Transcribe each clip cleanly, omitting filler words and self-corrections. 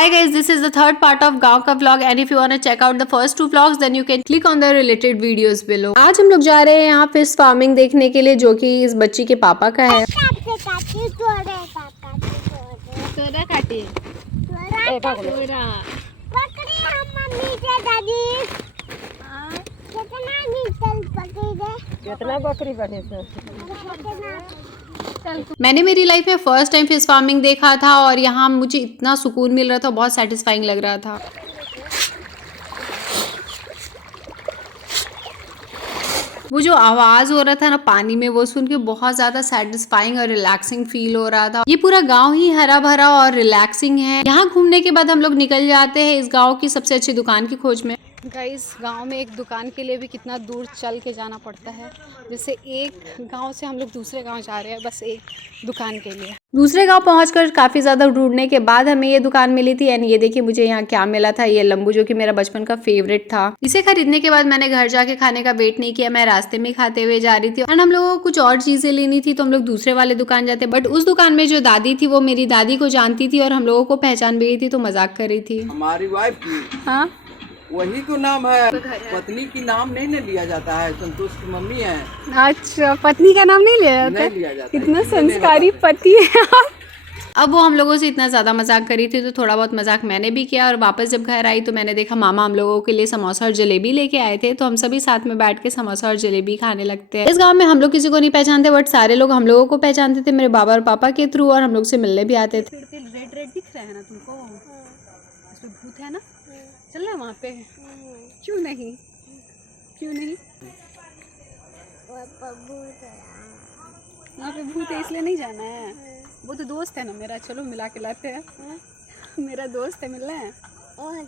Hi guys, this is the third part of गांव का vlog and if you want to check out the first two vlogs then you can click on the related videos below. आज हम लोग जा रहे हैं यहाँ fish farming देखने के लिए जो कि इस बच्ची के पापा का है। मैंने मेरी लाइफ में फर्स्ट टाइम फिश फार्मिंग देखा था और यहाँ मुझे इतना सुकून मिल रहा था, बहुत सेटिस्फाइंग लग रहा था। वो जो आवाज हो रहा था ना पानी में, वो सुन के बहुत ज्यादा सेटिस्फाइंग और रिलैक्सिंग फील हो रहा था। ये पूरा गांव ही हरा भरा और रिलैक्सिंग है। यहाँ घूमने के बाद हम लोग निकल जाते हैं इस गांव की सबसे अच्छी दुकान की खोज में। गाइस, गांव में एक दुकान के लिए भी कितना दूर चल के जाना पड़ता है। जैसे एक गांव से हम लोग दूसरे गांव जा रहे हैं बस एक दुकान के लिए। दूसरे गांव पहुंचकर काफ़ी ज़्यादा ढूंढने के बाद हमें ये दुकान मिली थी एंड ये देखिए मुझे यहाँ क्या मिला था, ये लंबू जो कि मेरा बचपन का फेवरेट था। इसे खरीदने के बाद मैंने घर जाके खाने का वेट नहीं किया, मैं रास्ते में खाते हुए जा रही थी एंड हम लोगों को कुछ और चीज़ें लेनी थी तो हम लोग दूसरे वाले दुकान जाते। बट उस दुकान में जो दादी थी वो मेरी दादी को जानती थी और हम लोगों को पहचान भी गई थी तो मजाक कर रही थी। हमारी वाइफ की हाँ वही तो नाम है, पत्नी की नाम नहीं ना लिया जाता है। संतोष की मम्मी है। अच्छा, पत्नी का नाम नहीं लिया जाता? कितना संस्कारी पति है। अब वो हम लोगों से इतना ज़्यादा मजाक करी थी तो थोड़ा बहुत मजाक मैंने भी किया और वापस जब घर आई तो मैंने देखा मामा हम लोगों के लिए समोसा और जलेबी लेके आए थे तो हम सभी साथ में बैठ के समोसा और जलेबी खाने लगते हैं। इस गांव में हम लोग किसी को नहीं पहचानते बट सारे लोग हम लोगों को पहचानते थे, मेरे बाबा और पापा के थ्रू, और हम लोग से मिलने भी आते थे। रेड रेड दिख रहा है ना तुमको, इसमें भूत है ना, चल रहा है वहाँ पे। क्यों नहीं, क्यों नहीं? वहाँ पे भूत है इसलिए नहीं जाना है। वो तो दोस्त है ना मेरा, चलो मिला के लाते हैं। मेरा दोस्त है, मिलना है। कौन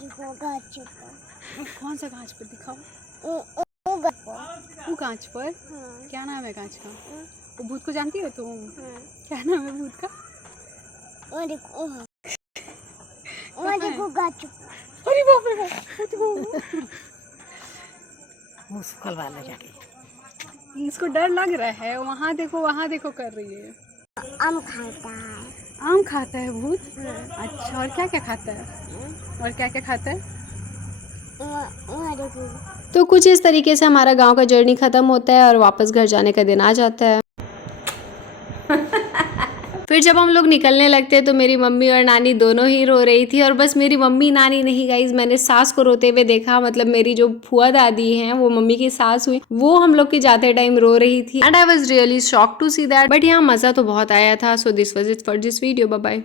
सा गाछ पर दिखाओ? वो गाछ पर क्या नाम है गाछ का? वो भूत को जानती हो तुम? क्या नाम है भूत का? अरे बाप रे बाप, मुश्किल वाला जाके इसको डर लग रहा है। वहाँ देखो कर रही है। आम खाता है। आम खाता है भूत? अच्छा, और क्या क्या खाता है? और क्या क्या खाता है? तो कुछ इस तरीके से हमारा गांव का जर्नी खत्म होता है और वापस घर जाने का दिन आ जाता है। फिर जब हम लोग निकलने लगते हैं तो मेरी मम्मी और नानी दोनों ही रो रही थी, और बस मेरी मम्मी नानी नहीं गाइज, मैंने सास को रोते हुए देखा। मतलब मेरी जो फुआ दादी हैं वो मम्मी की सास हुई, वो हम लोग के जाते टाइम रो रही थी and I was really shocked to see that. But यहाँ मजा तो बहुत आया था। So this was it for this video. Bye bye.